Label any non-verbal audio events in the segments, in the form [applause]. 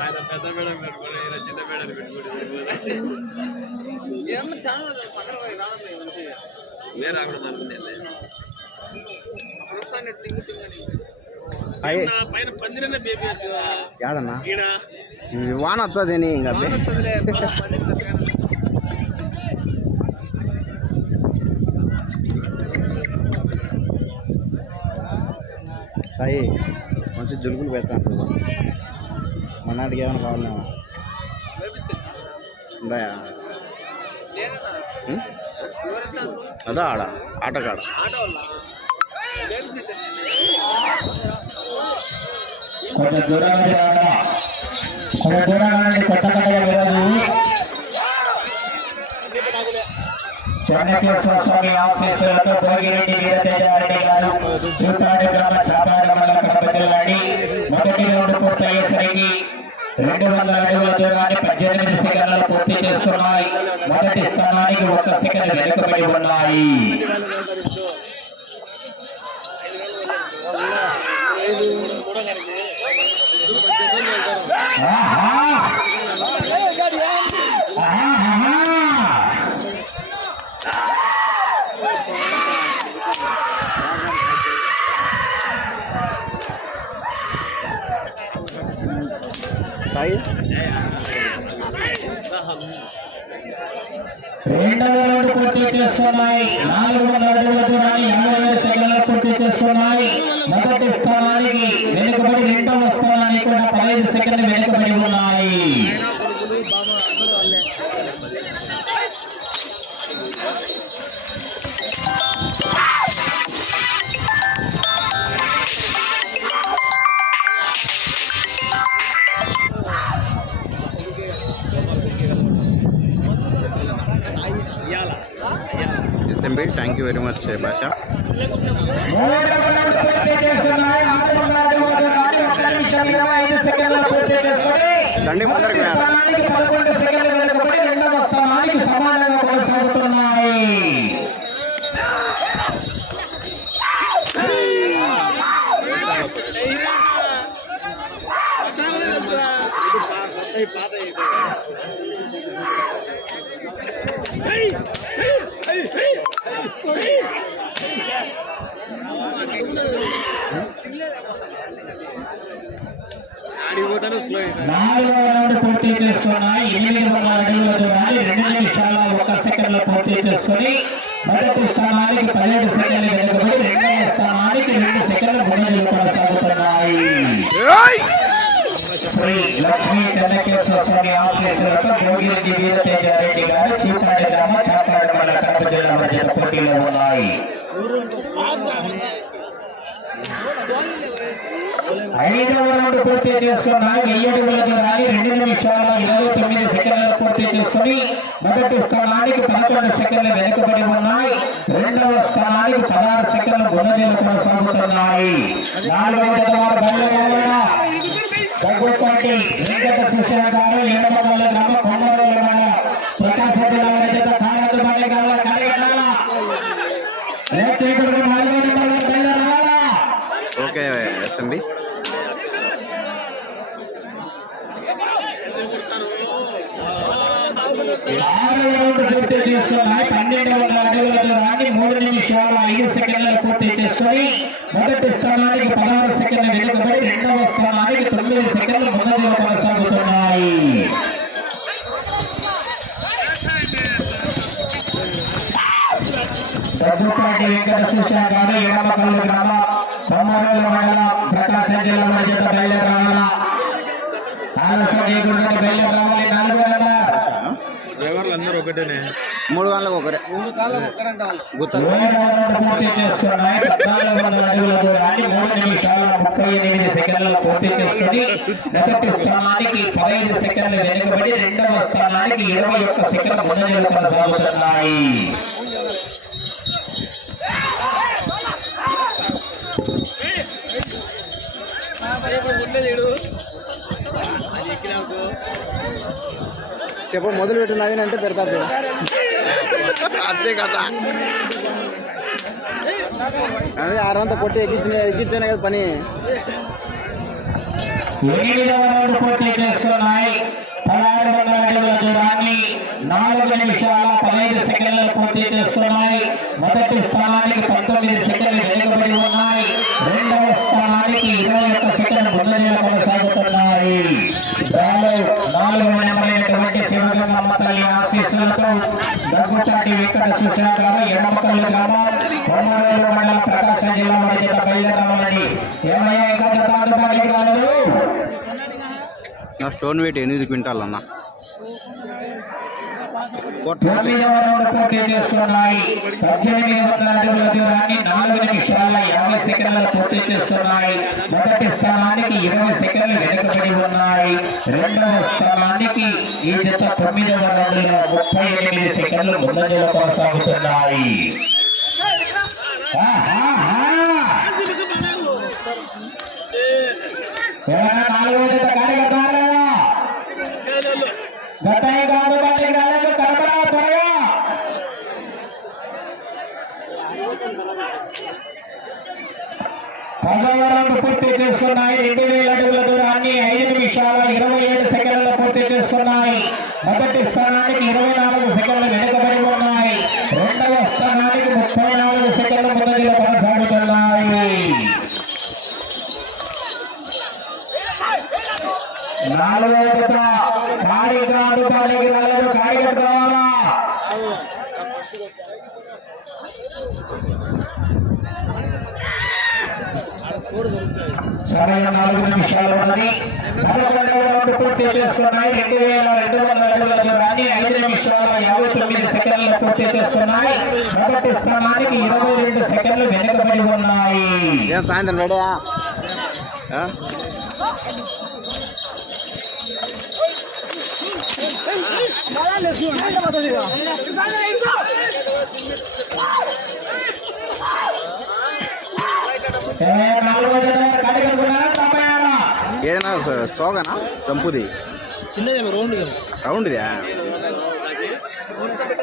ఆయన పెద్ద మేడం పెట్టుకుని ఈయన చిన్న మేడం పెట్టుకుని ఏమన్నా ఛానల్ పక్కన పోయి రావట్లేదు మంచి వేరే రాకూడదు అనుకునేది ప్రస్తుతాన్ని టింగు టింగు అని అయ్యి. నా పైన పందిరనే బేబీ వచ్చుగా ఏడన్నా ఈడ. ఈ వాన ఇంకా. సాయి [laughs] మంచి జులుకులు పెడతాను మనాటికి ఏమైనా కావాలేమో ఉన్నాయా అదా ఆడ ఆటకాడ ఆటో వాళ్ళ బేబీ సెంటర్ కొంచెం దూరం నుంచి రావడం కొంచెం దూరం నుండి కొత్తగడ్డ వెళ్ళదు. చెన్నకేశ్వర స్వామి ఆశీస్సులతో భోగిరెడ్డి వీరతేజారెడ్డి గారు చూపాడు గ్రామ చాపాడు మండల కడప మొదటి రౌండ్ పూర్తయ్యేసరికి రెండు వందల అడుగుల దూరాన్ని పద్దెనిమిది సెకండ్లు పూర్తి చేస్తున్నాయి మొదటి స్థానానికి ఒక సెకండ్ వెనుకబడి ఉన్నాయి ఆహా! ఆహా! సాయి రెండవ రౌండ్ పూర్తి చేస్తున్నాయి. నాలుగు వందల అడుగుల దూరాన్ని యాభై ఐదు సెకండ్లు పూర్తి చేస్తున్నాయి. మొదటి స్థానానికి వెనుకబడి రెండవ స్థానానికి కూడా పదహైదు సెకండ్లు వెనుకబడి ఉన్నాయి. పూర్తి చేసుకొని దండి ముందరికి మొదటి వేయాలి. స్థానానికి పదకొండు సెకండ్లు వెనుకబడి రెండవ స్థానానికి సమానంగా కొనసాగుతున్నాయి ఆడిపోతాను స్లో రౌండ్ పూర్తి ఎనిమిది వందల అడుగుల దూరాన్ని రెండు నిమిషాల ఒక సెకండ్లో పూర్తి చేసుకుని మొదటి స్థానానికి పదిహేడు సెకండ్లు వెనుకబడి రెండవ స్థానానికి రెండు సెకండ్లు ముందంజలు కొనసాగుతున్నాయి. శ్రీ లక్ష్మీ చెన్నకేశ్వర స్వామి ఆశీస్సులతో భోగిరెడ్డి వీరతేజారెడ్డి గారు చీపాడి గ్రామ చాపాడు మండల కడప జిల్లా మధ్య పోటీలో ఉన్నాయి. ఐదవ రౌండ్ పూర్తి చేసుకున్న వెయ్యి అడుగుల రెండు నిమిషాల ఇరవై తొమ్మిది సెకండ్లు పూర్తి చేసుకుని మొదటి స్థానానికి పదకొండు సెకండ్లు వెనుకబడి ఉన్నాయి. రెండవ స్థానానికి పదహారు సెకండ్లు గుణజీలు కొనసాగుతున్నాయి. నాలుగవ జతవారు బయలుదేరారా గారు ఎడమపల్లి గ్రామ కొండవల్లి మండల ప్రకాశ్ రెడ్డి గారి జత కారాదు బండి గారు కడిగడాల రేచేకుడు నాలుగో నెంబర్ బయలుదేరాలా ఓకే ఎస్ఎంబి రౌండ్ పూర్తి చేసుకున్నాయి పన్నెండు వందల అడుగుల మూడు నిమిషాల ఐదు సెకండ్లు పూర్తి చేసుకొని మొదటి స్థానానికి పదహారు సెకండ్లు వెనుకబడి రెండవ స్థానానికి తొమ్మిది సెకండ్లు ముందంజలో కొనసాగుతున్నాయి దగ్గుపాటి వెంకట సుశా గారు గ్రామ ప్రకాశం జిల్లా మధ్య బయలుదేరాల ఆలస్యం చేయకుండా బయలుదేరాలి నాలుగు డ్రైవర్లు అందరూ ఒకటేనే? మూడు గంటలకు ఒకరే. మూడు కాళ్ళకు ఒక్కరంట వాళ్ళు. గుత్తలు. ఏడవ రౌండ్ పూర్తి చేసుకున్నాయి పద్నాలుగు వందల అడుగుల దూరాన్ని మూడు నిమిషాల ముప్పై ఎనిమిది సెకండ్లలో పూర్తి చేసుకుని మొదటి స్థానానికి పదహైదు సెకండ్లు వెనుకబడి రెండవ స్థానానికి ఇరవై ఒక్క సెకండ్ల ముందంజలు కొనసాగుతున్నాయి ఉండేది ఏడు అది ఎక్కినాకు చెప్పు మొదలు పెట్టు నవీన్ అంటే పెడతాడు అంతే కదా. అదే ఆరంతా పొట్టి ఎక్కించిన ఎక్కించానే కదా పని. పూర్తి చేసుకున్నాయి పదహారు వందల అడుగుల దూరాన్ని నాలుగు నిమిషాల పదహైదు సెకండ్లు పూర్తి చేసుకున్నాయి మొదటి స్థానానికి పంతొమ్మిది సెకండ్లు వెనుకబడి ఉన్నాయి. స్థానానికి ఇరవై ఒక్క సెకండ్ ముందంజలో కొనసాగుతున్నాయి. దానిలో నాలుగు నెంబరైనటువంటి శివగంగమ్మ తల్లి ఆశీస్సులతో దగ్గుచాటి వెంకట ఎడమకల్లు గ్రామం మండలం ప్రకాశం జిల్లా వారి చేత ఏమయ్యా ఇంకా నా స్టోన్ వెయిట్ ఎనిమిది క్వింటాల్ అన్న పూర్తి చేస్తున్నాయి పద్దెనిమిది వందల అడుగుల దూరాన్ని నాలుగు నిమిషాల యాభై పూర్తి చేస్తున్నాయి మొదటి స్థానానికి ఇరవై సెకండ్లు వెనుకబడి ఉన్నాయి రెండవ స్థానానికి ఈ జత తొమ్మిది వందల ముప్పై ఎనిమిది సెకండ్లు ముందంజలో కొనసాగుతున్నాయి నాలుగవ జత గాడిగా గత అందుబాటులోకి రాలేదు కనపడా త్వరగా పదవ రౌండ్ పూర్తి చేసుకున్నాయి రెండు వేల అడుగుల దూరాన్ని ఐదు నిమిషాల ఇరవై ఏడు సెకండ్లు పూర్తి చేసుకున్నాయి మొదటి స్థానానికి ఇరవై నాలుగు సెకండ్లు వెనుకబడి ఉన్నాయి. రెండవ స్థానానికి ముప్పై నాలుగు సెకండ్ల ముందంజలో కొనసాగుతున్నాయి. నాలుగవ జత. ఖాళీగా అందుబాటులోకి రాలేదు సమయం నాలుగు నిమిషాలు ఉన్నది. పదకొండవ రౌండ్ పూర్తి చేసుకున్నాయి. రెండు వేల రెండు వందల అడుగుల దూరాన్ని ఐదు నిమిషాల యాభై తొమ్మిది సెకండ్లు పూర్తి చేసుకున్నాయి. మొదటి స్థానానికి ఇరవై రెండు సెకండ్లు వెనుకబడి ఉన్నాయి. సాయంత్రం రెడీయా నాలుగవ జత ఖాళీ కనుక్కున్నారా తప్పయాలా ఏదైనా స- సోగనా? చంపుది. రౌండ్ రౌండ్దా?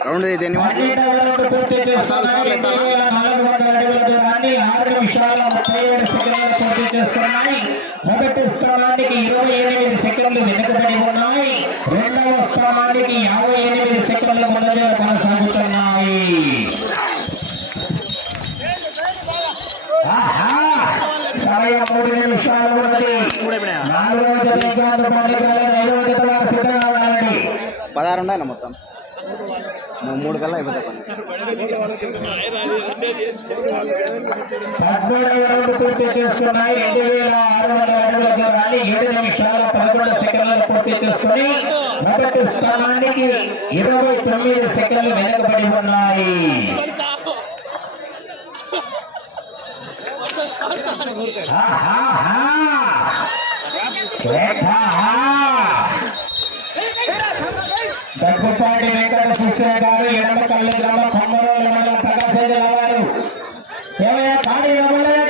రౌండ్ అయితే మొదటి స్థానానికి ఇరవై ఎనిమిది సెకండ్లు వెనుకబడి ఉన్నాయి. రెండవ స్థానానికి యాభై ఎనిమిది సెకండ్ల ముందంజలో కొనసాగుతున్నాయి! సమయం మూడు నిమిషాలు ఉన్నది. పదహారు ఉన్నాయి మొత్తం మూడు కల్లా అయిపోతాయి పని. పద్మూడవ రౌండ్ పూర్తి చేసుకున్నాయి రెండు వేల ఆరు వందల అడుగుల దూరాన్ని ఏడు నిమిషాల పదకొండు సెకండ్లు పూర్తి చేసుకుని మొదటి స్థానానికి ఇరవై తొమ్మిది సెకండ్లు వెనుకబడి ఉన్నాయి ఆహాహా! దగ్గుపాటి వెంకట సుశ్రయ గారు ఎడమ కళ్ళ గ్రామ కొమ్మరోలు మండల ప్రకాశం జిల్లా వారు. ఏమయ్యా ఖాళీ రమ్మలయ్యా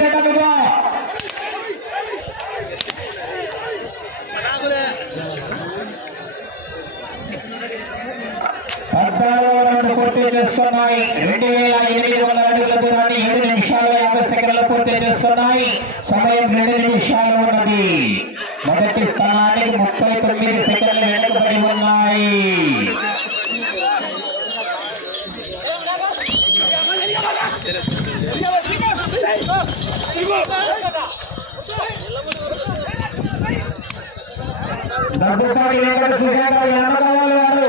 పద్నాలుగు రౌండ్ పూర్తి చేసుకున్నాయి. రెండు వేల ఎనిమిది వందల అడుగుల దూరాన్ని ఏడు నిమిషాలు యాభై సెకండ్లు పూర్తి చేస్తున్నాయి సమయం రెండు నిమిషాలు ఉన్నది. మొదటి స్థానానికి ముప్పై తొమ్మిది సెకండ్లు వెనుకబడి ఉన్నాయి దగ్గుపాటి వెంకట సుశాంతరావు ఎనమకావాలి వారు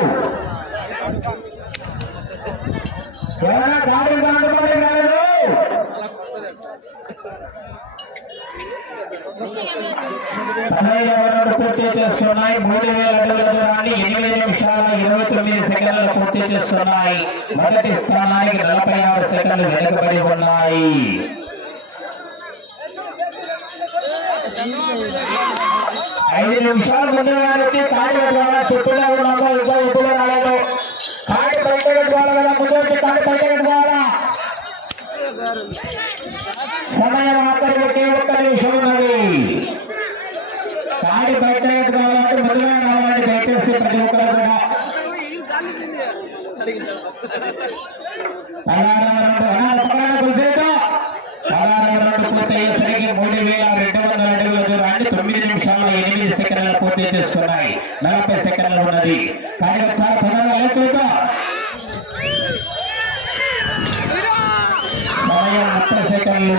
ఎవరైనా గాడి అందుబాటులోకి రాలేదు పదహైదవ రౌండ్ పూర్తి చేస్తున్నాయి మూడు వేల అడుగుల దూరాన్ని ఎనిమిది నిమిషాల ఇరవై తొమ్మిది సెకండ్లు పూర్తి చేస్తున్నాయి మొదటి స్థానానికి నలభై ఆరు సెకండ్లు వెనుకబడి ఉన్నాయి. ఐదు నిమిషాలు ముందు వారికి కాడి ద్వారా చుట్టూలో ఉన్నాము ఇంకా ఎప్పుడు రాలేదు కాడి బయట పెట్టుకోవాలి కదా ముందు కాడి బయట పెట్టుకోవాలా సమయం ఆఖరి ఒకే ఒక్క నిమిషం ఉన్నది. కాడి బయట పెట్టుకోవాలంటే ముందుగా రావాలని దయచేసి ప్రతి ఒక్కరు కూడా మూడు వేల రెండు వందల అడుగుల దూరాన్ని తొమ్మిది నిమిషాల ఎనిమిది నలభై సెకండ్లు ఉన్నది లేచుకుంటా సమయం ముప్పై సెకండ్లు.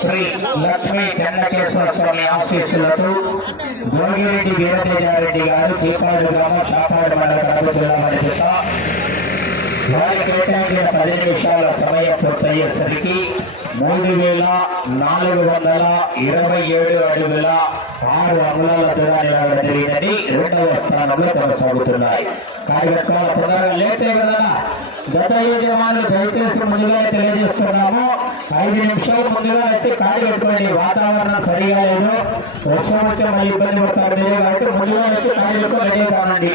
శ్రీ లక్ష్మీ చెన్నకేశ్వర స్వామి ఆశీస్సులతో భోగిరెడ్డి వీరతేజారెడ్డి గారు చీపాడు గ్రామం చాపాడు మండల కడప జిల్లా వారి చేత వారి కేటాయించిన పది నిమిషాల సమయం పూర్తయ్యేసరికి మూడు వేల నాలుగు వందల ఇరవై ఏడు అడుగుల ఆరు అంగుళాల దూరాన్ని జరిగిందని రెండవ స్థానంలో కొనసాగుతున్నాయి. కార్యక్రమాలు తొందరగా లేచే కదా. గత యజమానులు దయచేసి ముందుగానే తెలియజేస్తున్నాము. ఐదు నిమిషాలు ముందుగా వచ్చి పెట్టుకోండి. వాతావరణం సరిగా లేదు. వర్షం వచ్చే మళ్ళీ ఇబ్బంది పడతారు. మీరే కాబట్టి ముందుగా వచ్చి పెట్టుకొని రెడీ కానండి.